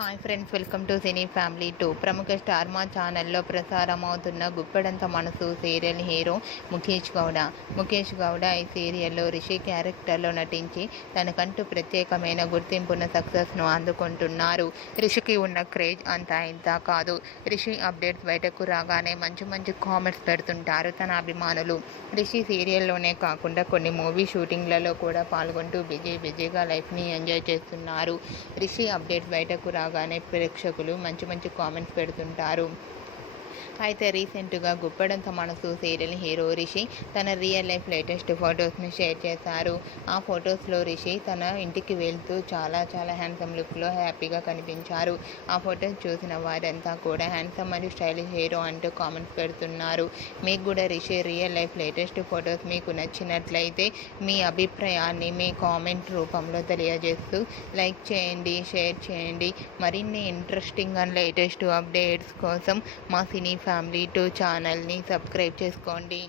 Hi friends, welcome to cine family 2. ప్రముఖ star మా ఛానల్లో ప్రసారం అవుతున్న గుప్పెడంత మనసు సీరియల్ హీరో ముఖేష్ గౌడ ఈ సీరియల్లో రిషి క్యారెక్టర్లో నటించి తనకంటూ ప్రత్యేకమైన గుర్తింపున్న సక్సెస్ను అందుకుంటున్నారు. రిషికి ఉన్న క్రేజ్ అంతా ఇంత కాదు. రిషి అప్డేట్స్ బయటకు రాగానే మంచి కామెంట్స్ పెడుతుంటారు తన అభిమానులు. రిషి సీరియల్లోనే కాకుండా కొన్ని మూవీ షూటింగ్లలో కూడా పాల్గొంటూ బిజీగా లైఫ్ని ఎంజాయ్ చేస్తున్నారు. రిషి అప్డేట్స్ బయటకు రాగానే ప్రేక్షకులు మంచి కామెంట్స్ పెడుతుంటారు. అయితే రీసెంట్గా గుప్పెడంత మనసు సీరియల్ హీరో రిషి తన రియల్ లైఫ్ లేటెస్ట్ ఫొటోస్ని షేర్ చేశారు. ఆ ఫొటోస్లో రిషి తన ఇంటికి వెళ్తూ చాలా హ్యాండ్సమ్ లుక్లో హ్యాపీగా కనిపించారు. ఆ ఫొటోస్ చూసిన వారంతా కూడా హ్యాండ్సమ్ మరియు స్టైలిష్ హీరో అంటూ కామెంట్స్ పెడుతున్నారు. మీకు కూడా Rishi real life latest photos మీకు నచ్చినట్లయితే మీ అభిప్రాయాన్ని మీ కామెంట్ రూపంలో తెలియజేస్తూ లైక్ చేయండి, షేర్ చేయండి. మరిన్ని ఇంట్రెస్టింగ్ అండ్ లేటెస్ట్ అప్డేట్స్ కోసం మా సినీ ఫ్యామిలీ 2 ఛానల్ని సబ్స్క్రైబ్ చేసుకోండి.